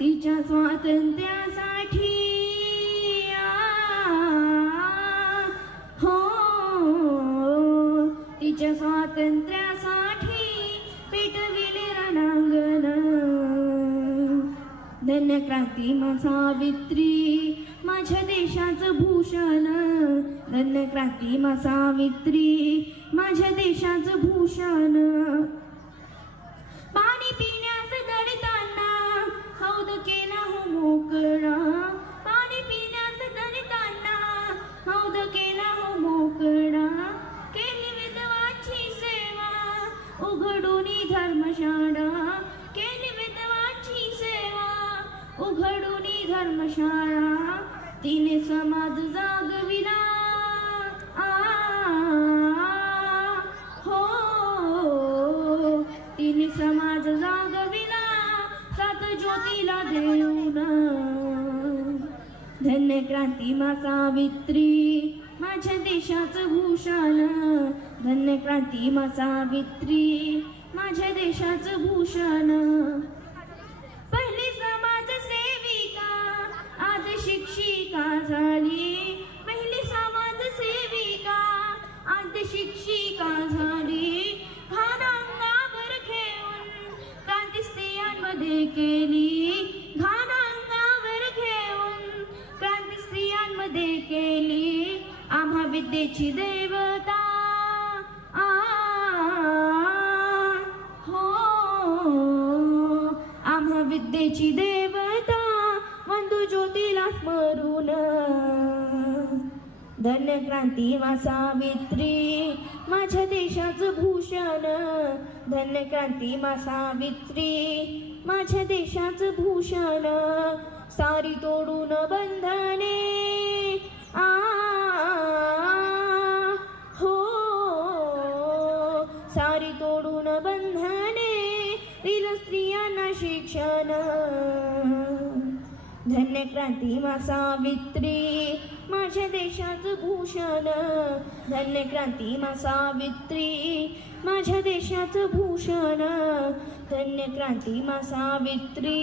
तिच्या स्वातंत्र्यासाठी हो, तिच्या स्वातंत्र्यासाठी पेटविले रणांगण. धन्य क्रांती मा सावित्री, माझ्या देशाचं भूषण. धन्य क्रांती मा सावित्री, माझ्या देशाचं भूषण. पाणी पिण्यास दलितांना हौद केला हो मोकळा. पाणी पिण्यास दलितांना हौद केला हो मोकळा. केली विधवाची सेवा उघडूनी धर्मशाळा. केली विधवाची सेवा उघडूनी धर्मशाळा. तिने समाज जागविला हो, तिने समाज जागविला सात ज्योतीला देऊन. धन्य क्रांती मा सावित्री, माझ्या देशाचं भूषण. धन्य क्रांती मा सावित्री, माझ्या देशाचं भूषण. पहिली समाज सेविका आज शिक्षिका झाली. पहिली समाज सेविका आज शिक्षिका झाली. घाण अंगावर घेऊन क्रांती स्त्रियांमध्ये केली. घाण अंगावर घेऊन क्रांती स्त्रियांमध्ये केली. आम्हा विद्येची देवता हो, आम्हा विद्येची देवता वंदू ज्योतीला स्मरून. धन्य क्रांती मा सावित्री, माझ्या देशाचं भूषण. धन्य क्रांती मा सावित्री, माझ्या देशाचं भूषण. सारी तोडून बंधने हो, सारी तोडून बंधने दिलं स्त्रियांना शिक्षण. धन्य क्रांती मा सावित्री, माझ्या देशाचं भूषण. धन्य क्रांती मा सावित्री, माझ्या देशाचं भूषण. धन्य क्रांती मा सावित्री.